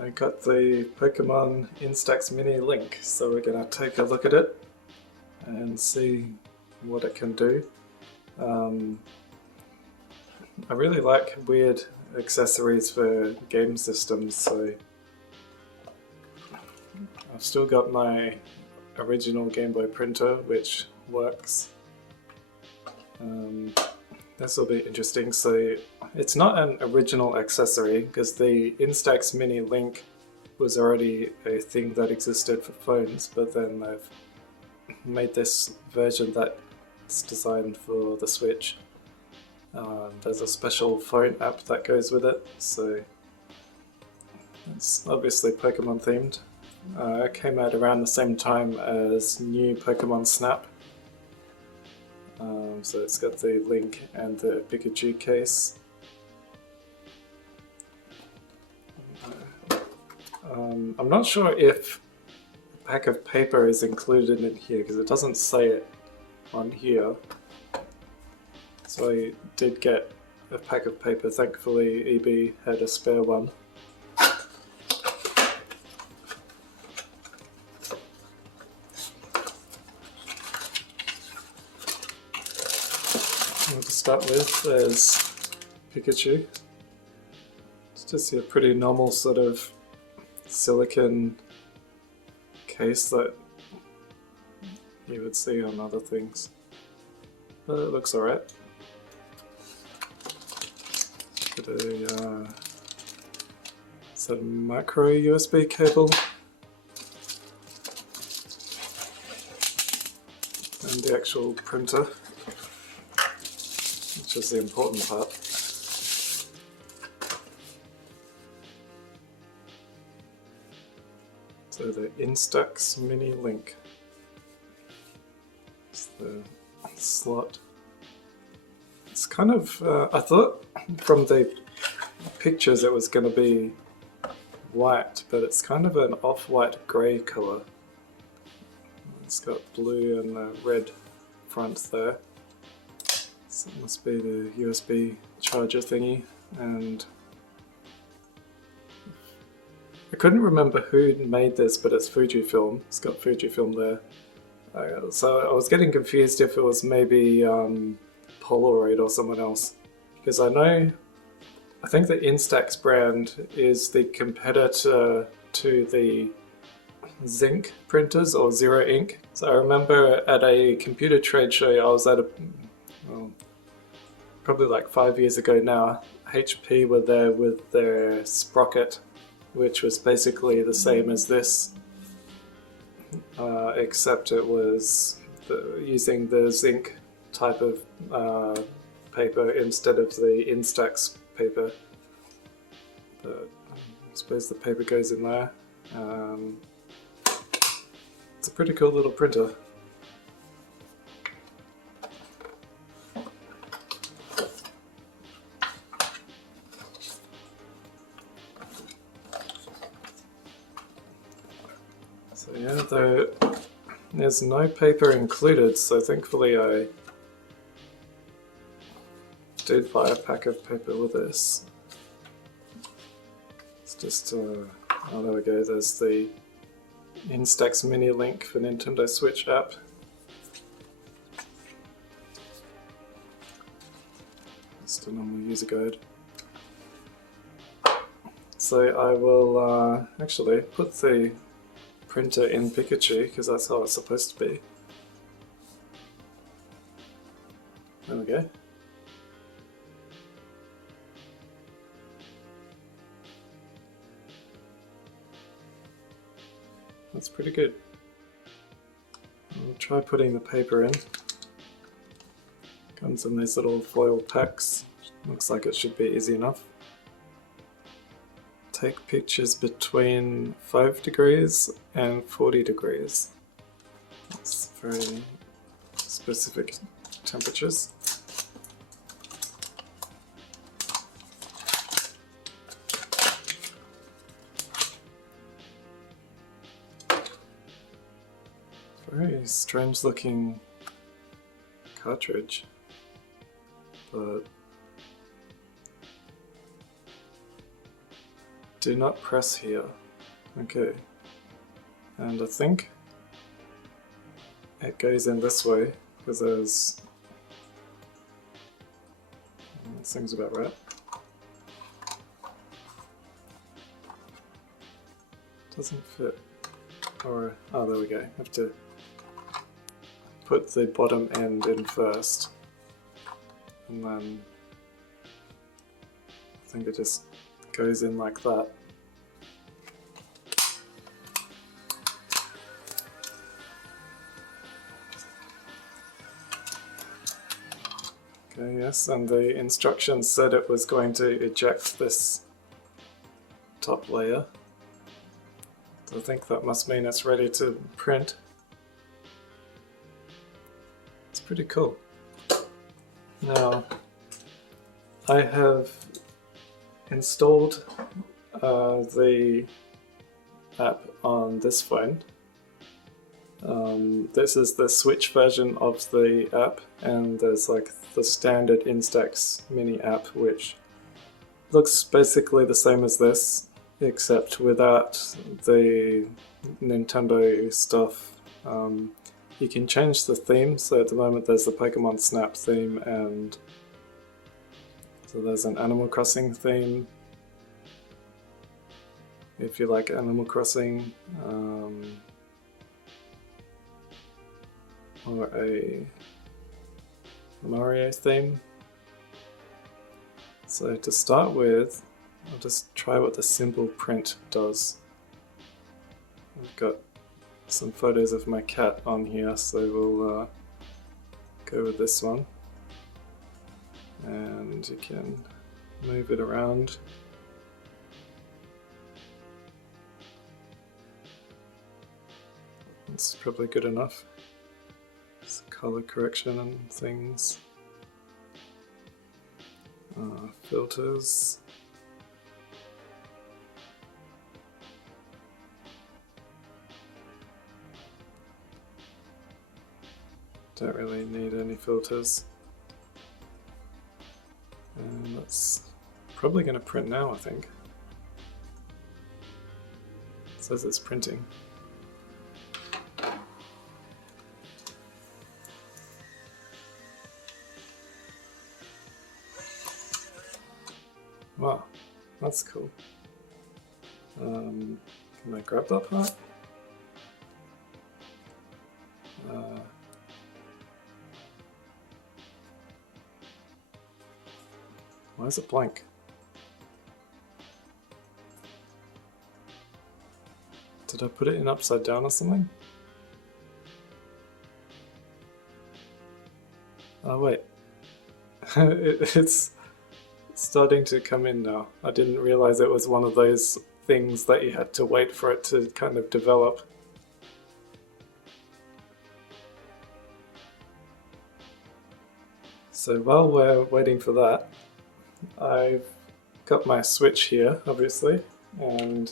I got the Pokemon Instax Mini Link, so we're gonna take a look at it and see what it can do. I really like weird accessories for game systems, so I've still got my original Game Boy printer, which works. This will be interesting. So it's not an original accessory because the Instax Mini Link was already a thing that existed for phones, but then they've made this version that's designed for the Switch. There's a special phone app that goes with it, so it's obviously Pokemon themed. It came out around the same time as new Pokemon Snap. So it's got the Link and the Pikachu case. I'm not sure if a pack of paper is included in here because it doesn't say it on here. So I did get a pack of paper. Thankfully EB had a spare one. To start with, there's Pikachu. It's just a pretty normal sort of silicone case that you would see on other things, but it looks alright. Got a it's a micro USB cable and the actual printer, which is the important part. So the Instax Mini Link. It's the slot. It's kind of, I thought from the pictures it was going to be white, but it's kind of an off-white grey colour. It's got blue and a red front there. So it must be the USB charger thingy, and I couldn't remember who made this, but it's Fujifilm. It's got Fujifilm there. So I was getting confused if it was maybe Polaroid or someone else, because I think the Instax brand is the competitor to the Zinc printers or Zero Ink. So I remember at a computer trade show I was at probably like 5 years ago now, HP were there with their Sprocket, which was basically the same as this, except it was using the zinc type of paper instead of the Instax paper. But I suppose the paper goes in there. It's a pretty cool little printer. So yeah, there's no paper included, so thankfully I did buy a pack of paper with this. It's just, oh there we go, there's the Instax Mini Link for Nintendo Switch app. Just a normal user guide. So I will actually put the printer in Pikachu because that's how it's supposed to be. There we go. That's pretty good. I'll try putting the paper in. Comes in these little foil packs. Looks like it should be easy enough. Take pictures between 5 degrees and 40 degrees. That's very specific temperatures. Very strange looking cartridge, but do not press here. Okay. And I think it goes in this way because there's... That seems about right. Doesn't fit. Or, oh, there we go. Have to put the bottom end in first. And then I think it just goes in like that. Okay, yes, and the instructions said it was going to eject this top layer. So I think that must mean it's ready to print. It's pretty cool. Now, I have installed the app on this phone. This is the Switch version of the app, and there's like the standard Instax Mini app, which looks basically the same as this, except without the Nintendo stuff. You can change the theme, so at the moment there's the Pokemon Snap theme, and so there's an Animal Crossing theme, if you like Animal Crossing, or a Mario theme. So to start with, I'll just try what the simple print does. I've got some photos of my cat on here, so we'll go with this one. And you can move it around. It's probably good enough. It's color correction and things. Filters. Don't really need any filters. And that's probably going to print now, I think. It says it's printing. Wow, that's cool. Can I grab that part? Why is it blank? Did I put it in upside down or something? Oh wait, it's starting to come in now. I didn't realize it was one of those things that you had to wait for it to kind of develop. So while we're waiting for that, I've got my Switch here, obviously, and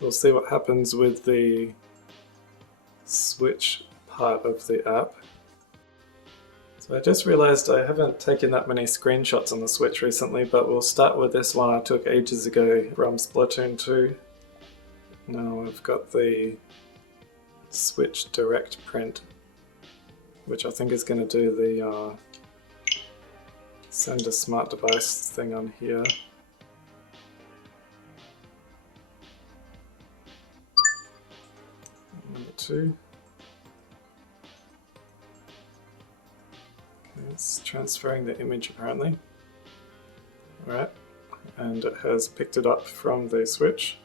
we'll see what happens with the Switch part of the app. So I just realized I haven't taken that many screenshots on the Switch recently, but we'll start with this one I took ages ago from Splatoon 2. Now I've got the Switch Direct print, which I think is going to do the send a smart device thing on here. Number 2. It's transferring the image apparently. Alright, and it has picked it up from the Switch.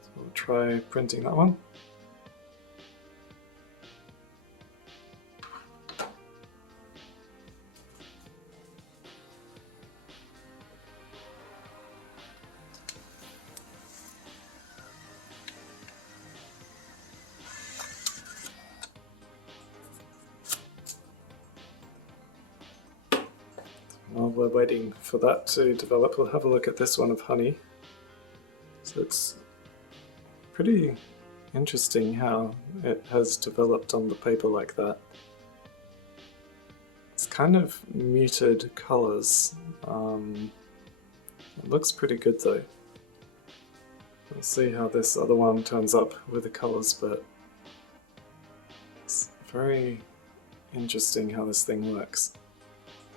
So we'll try printing that one. While we're waiting for that to develop, we'll have a look at this one of Honey. So it's pretty interesting how it has developed on the paper like that. It's kind of muted colors. It looks pretty good though. We'll see how this other one turns up with the colors, but it's very interesting how this thing works.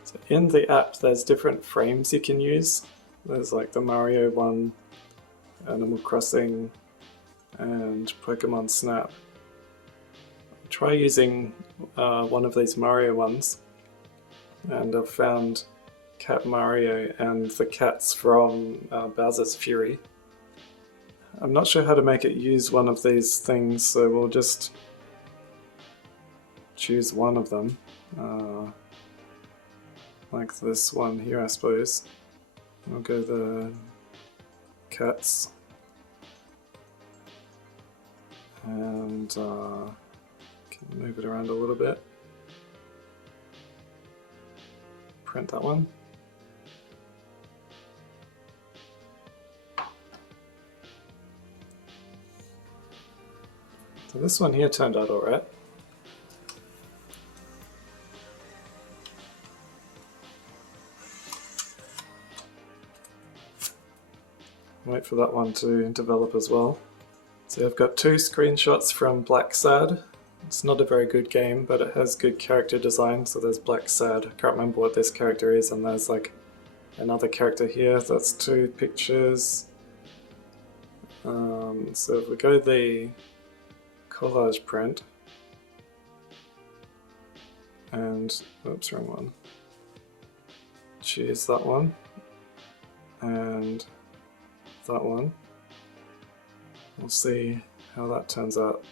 So in the app there's different frames you can use. There's like the Mario one, Animal Crossing, and Pokemon Snap. Try using one of these Mario ones, and I've found Cat Mario and the cats from Bowser's Fury. I'm not sure how to make it use one of these things, so we'll just choose one of them. Like this one here, I suppose. I'll go the cats. And can move it around a little bit. Print that one. So this one here turned out alright. Wait for that one to develop as well. So I've got 2 screenshots from Black Sad. It's not a very good game, but it has good character design. So there's Black Sad, I can't remember what this character is, and there's like another character here. That's 2 pictures. So if we go the collage print, and oops, wrong one. Choose that one, and that one. We'll see how that turns out.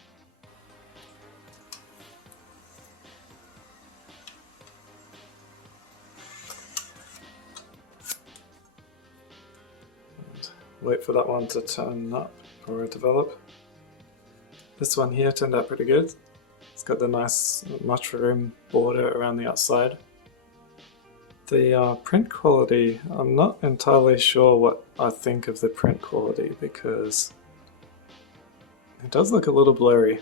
And wait for that one to turn up or develop. This one here turned out pretty good. It's got the nice mushroom border around the outside. The print quality, I'm not entirely sure what I think of the print quality because it does look a little blurry.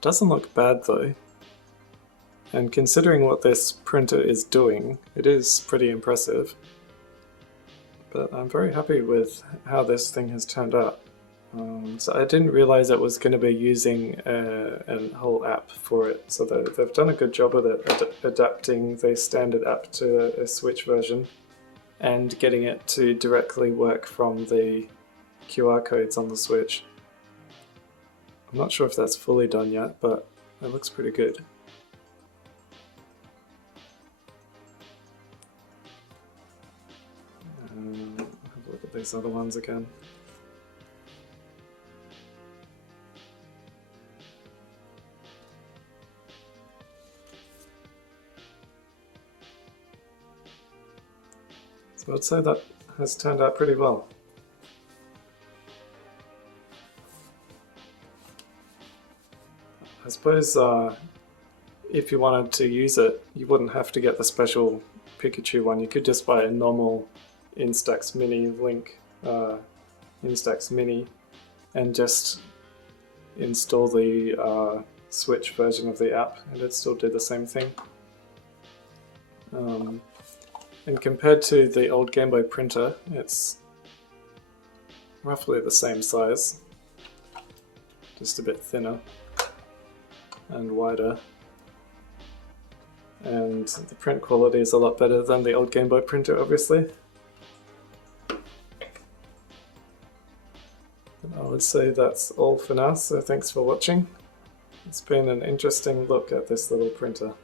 Doesn't look bad though. And considering what this printer is doing, it is pretty impressive. But I'm very happy with how this thing has turned out. So I didn't realize it was going to be using a whole app for it. So they've done a good job of it, adapting the standard app to a Switch version and getting it to directly work from the QR codes on the Switch. I'm not sure if that's fully done yet, but it looks pretty good. Have a look at these other ones again. So I'd say that has turned out pretty well. I suppose if you wanted to use it, you wouldn't have to get the special Pikachu one. You could just buy a normal Instax Mini Link, Instax Mini, and just install the Switch version of the app, and it'd still do the same thing. And compared to the old Game Boy printer, it's roughly the same size, just a bit thinner and wider. And the print quality is a lot better than the old Game Boy printer, obviously. And I would say that's all for now, so thanks for watching. It's been an interesting look at this little printer.